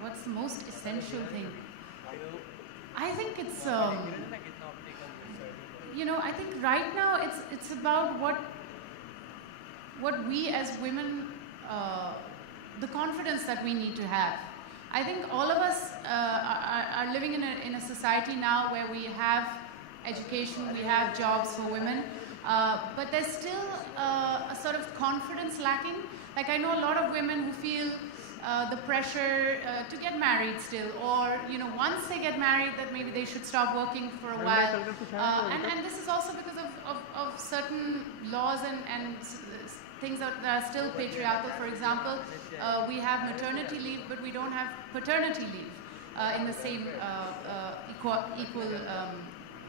what's the most essential thing? I think it's, I think right now it's about what we as women, the confidence that we need to have. I think all of us are living in a society now where we have education, we have jobs for women, but there's still a sort of confidence lacking. Like I know a lot of women who feel the pressure to get married still, or once they get married that maybe they should stop working for a while, and this is also because of certain laws and things that are still patriarchal. For example, we have maternity leave, but we don't have paternity leave in the same equal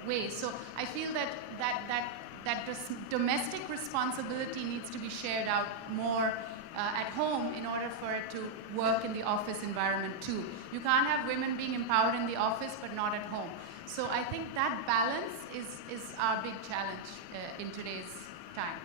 way. So I feel that this domestic responsibility needs to be shared out more at home in order for it to work in the office environment too. You can't have women being empowered in the office but not at home. So I think that balance is our big challenge in today's time.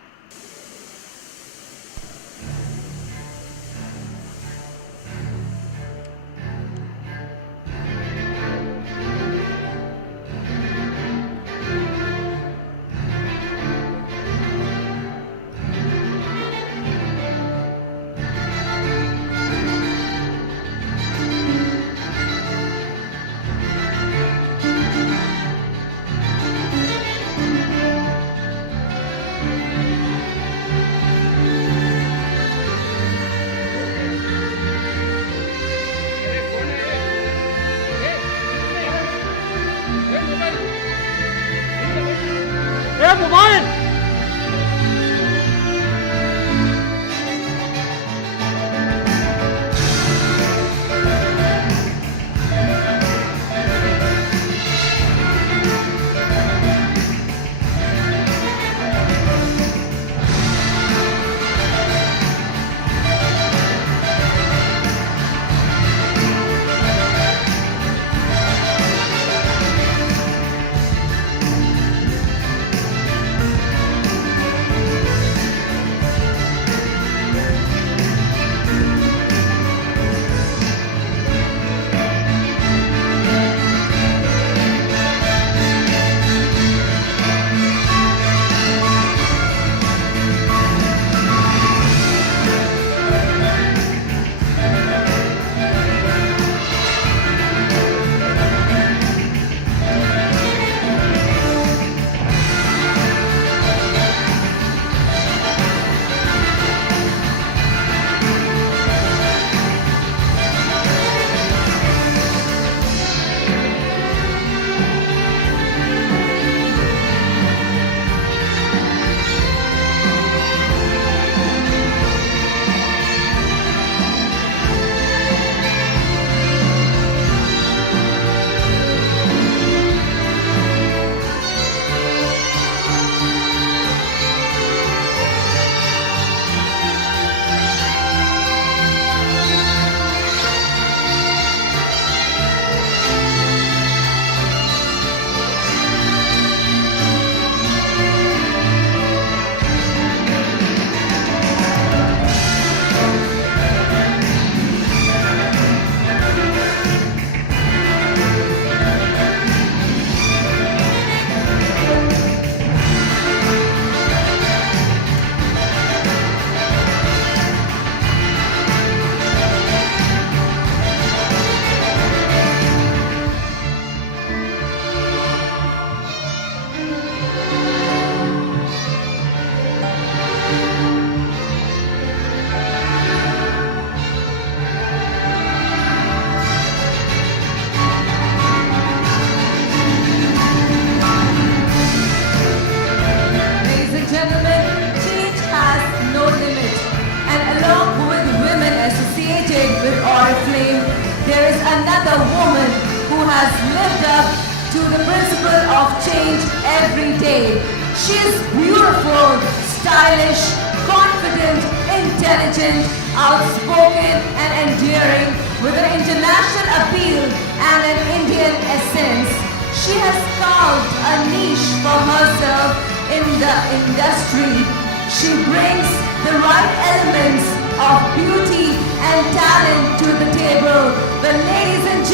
Oriflame, there is another woman who has lived up to the principle of change every day. She is beautiful, stylish, confident, intelligent, outspoken and endearing, with an international appeal and an Indian essence. She has carved a niche for herself in the industry. She brings the right elements of beauty and talent to the table when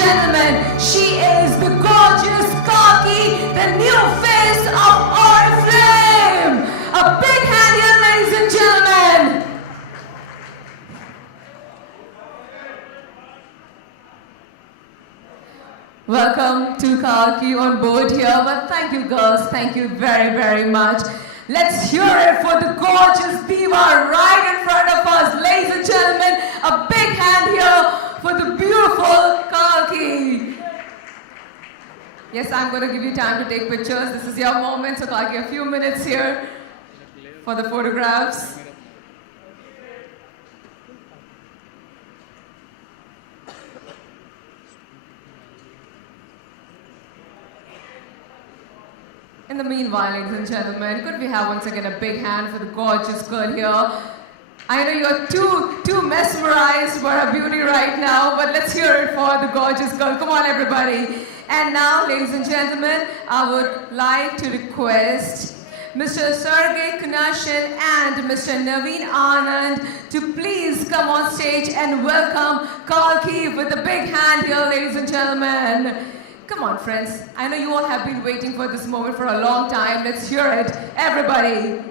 gentlemen, she is the gorgeous Kalki, the new face of Oriflame. A big hand here, ladies and gentlemen. Welcome to Kalki on board here, but thank you girls, thank you very, very much. Let's hear it for the gorgeous diva right in front of us. Ladies and gentlemen, a big hand here for the beautiful Kalki. Yes, I'm going to give you time to take pictures. This is your moment, so Kalki, a few minutes here for the photographs. In the meanwhile, ladies and gentlemen, could we have once again a big hand for the gorgeous girl here? I know you're too mesmerized by her beauty right now, but let's hear it for the gorgeous girl. Come on, everybody. And now, ladies and gentlemen, I would like to request Mr. Sergey Kunashin and Mr. Naveen Anand to please come on stage and welcome Kalki with a big hand here, ladies and gentlemen. Come on, friends. I know you all have been waiting for this moment for a long time. Let's hear it. Everybody.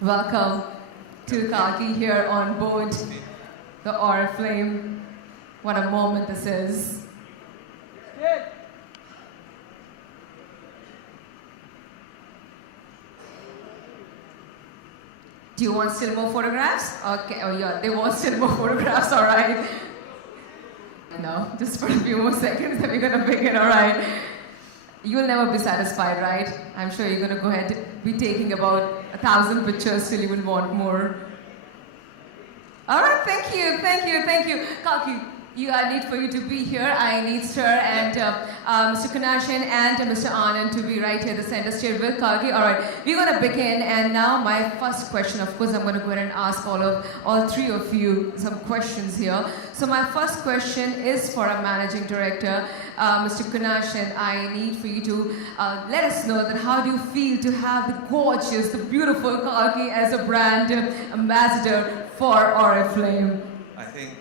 Welcome to Kalki here on board the Oriflame. What a moment this is. Do you want still more photographs? Okay, oh yeah, they want still more photographs, all right. No, just for a few more seconds, then we're gonna begin, all right. You'll never be satisfied, right? I'm sure you're gonna go ahead and be taking about 1,000 pictures till you will want more. All right, thank you. Kalki, I need for you to be here. I need Sir and Mr. Kunashin and Mr. Anand to be right here at the center stage with Kalki. All right, we're going to begin. And now my first question, of course, I'm going to go ahead and ask all three of you some questions here. So my first question is for our managing director, Mr. Kunashin. I need for you to let us know that how do you feel to have the gorgeous, the beautiful Kalki as a brand ambassador for Oriflame? I think.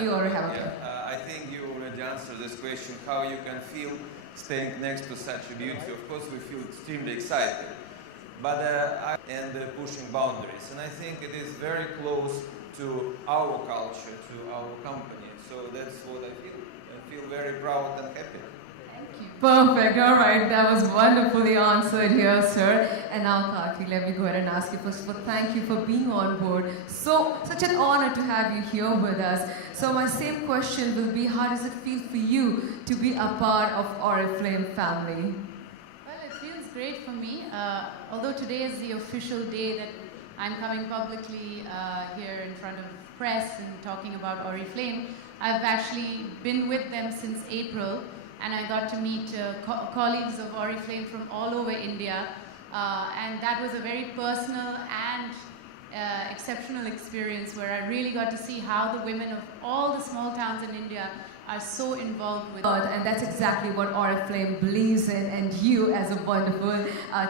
You already have it. I think you already answered this question. How you can feel staying next to such a beauty? Of course, we feel extremely excited, but pushing boundaries. And I think it is very close to our culture, to our company. So that's what I feel. I feel very proud and happy. Thank you. Perfect. All right. That was wonderfully answered here, sir. And now, Kalki, let me go ahead and ask you first of all, thank you for being on board. Such an honor to have you here with us. So my same question will be, how does it feel for you to be a part of Oriflame family? Well, it feels great for me. Although today is the official day that I'm coming publicly here in front of press and talking about Oriflame, I've actually been with them since April. And I got to meet colleagues of Oriflame from all over India. And that was a very personal and exceptional experience where I really got to see how the women of all the small towns in India are so involved with it. And that's exactly what Oriflame believes in, and you as a wonderful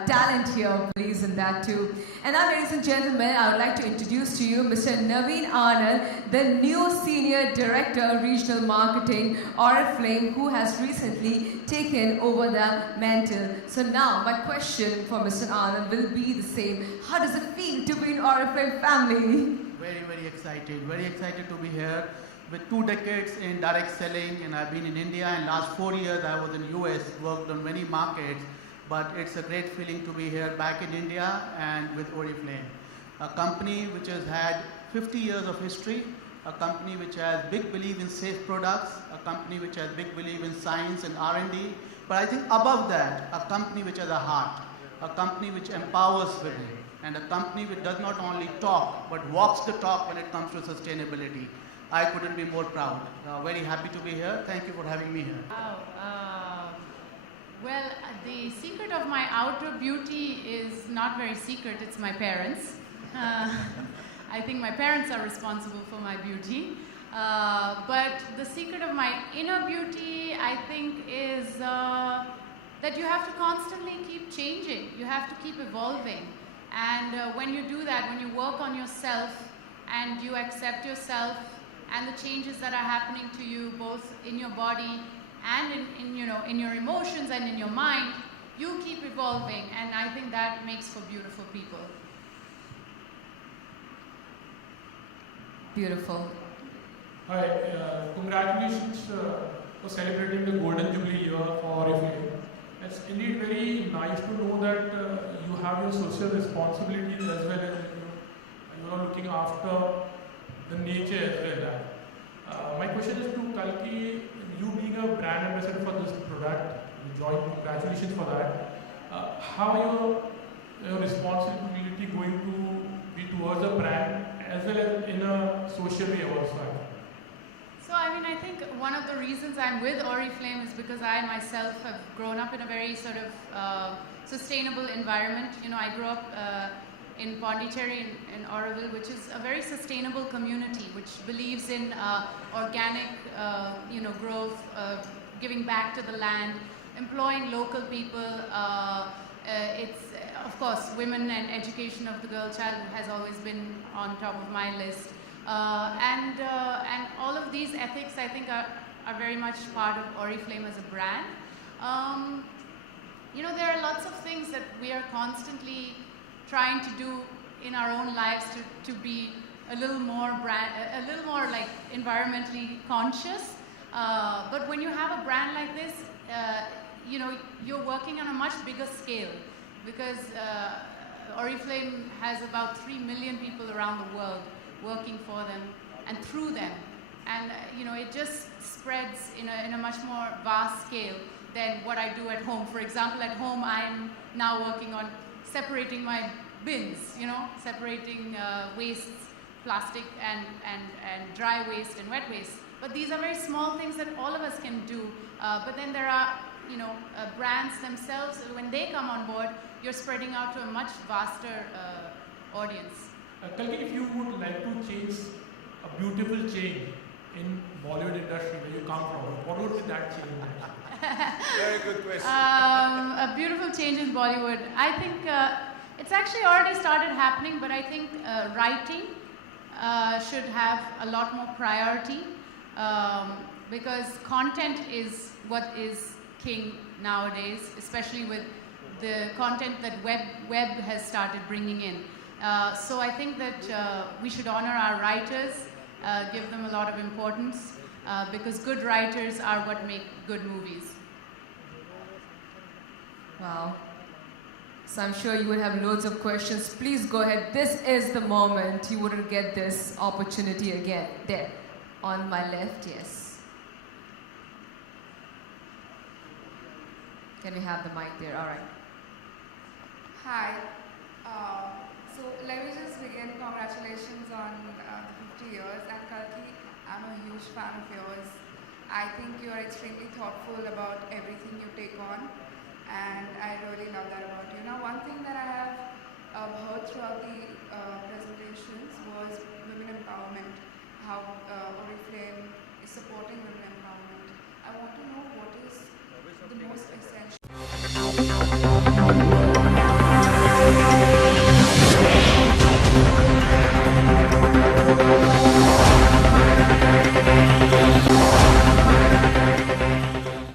talent here believes in that too. And now, ladies and gentlemen, I would like to introduce to you Mr. Naveen Anand, the new Senior Director Regional Marketing, Oriflame, who has recently taken over the mantle. So now, my question for Mr. Anand will be the same. How does it feel to be in Oriflame family? Very excited to be here. With 2 decades in direct selling, and I've been in India, and last 4 years I was in US, worked on many markets, but it's a great feeling to be here back in India and with Oriflame, a company which has had 50 years of history, a company which has big belief in safe products, a company which has big belief in science and R&D, but I think above that, a company which has a heart, a company which empowers women, and a company which does not only talk, but walks the talk when it comes to sustainability. I couldn't be more proud. Very happy to be here. Thank you for having me here. Wow. Well, the secret of my outer beauty is not very secret. It's my parents. I think my parents are responsible for my beauty. But the secret of my inner beauty, I think, is that you have to constantly keep changing. You have to keep evolving. And when you do that, when you work on yourself and you accept yourself and the changes that are happening to you both in your body and in your emotions and in your mind, you keep evolving, and I think that makes for beautiful people. Beautiful. Hi, congratulations for celebrating the Golden Jubilee year for Oriflame. It's indeed very nice to know that you have your social responsibilities as well as you are looking after the nature as well. My question is to Kalki, you being a brand ambassador for this product, congratulations for that. How your responsibility going to be towards the brand as well as in a social way also? So I think one of the reasons I'm with Oriflame is because I myself have grown up in a very sort of sustainable environment. I grew up in Pondicherry in Oroville, which is a very sustainable community which believes in organic growth, giving back to the land, employing local people. It's of course women and education of the girl child has always been on top of my list. And all of these ethics, I think, are very much part of Oriflame as a brand. There are lots of things that we are constantly trying to do in our own lives to be a little more like environmentally conscious. But when you have a brand like this, you're working on a much bigger scale, because Oriflame has about 3 million people around the world working for them and through them, and it just spreads in a much more vast scale than what I do at home. For example, at home I'm now working on separating my bins, separating wastes, plastic and dry waste and wet waste. But these are very small things that all of us can do. But then there are brands themselves. When they come on board, you're spreading out to a much vaster audience. Kalki, if you would like to change a beautiful change in Bollywood industry where you come from, what would be that change? Very good question. A beautiful change in Bollywood. I think it's actually already started happening, but I think writing should have a lot more priority, because content is what is king nowadays, especially with the content that web has started bringing in. So I think that we should honor our writers, give them a lot of importance, because good writers are what make good movies. Wow. So I'm sure you would have loads of questions. Please go ahead. This is the moment. You wouldn't get this opportunity again. There, on my left, yes. Can we have the mic there? All right. Hi. So let me just begin. Congratulations on the 50 years. And Kalki, I'm a huge fan of yours. I think you are extremely thoughtful about everything you take on, and I really love that about you. Now, one thing that I have heard throughout the presentations was women empowerment, how Oriflame is supporting women empowerment. I want to know what is the most essential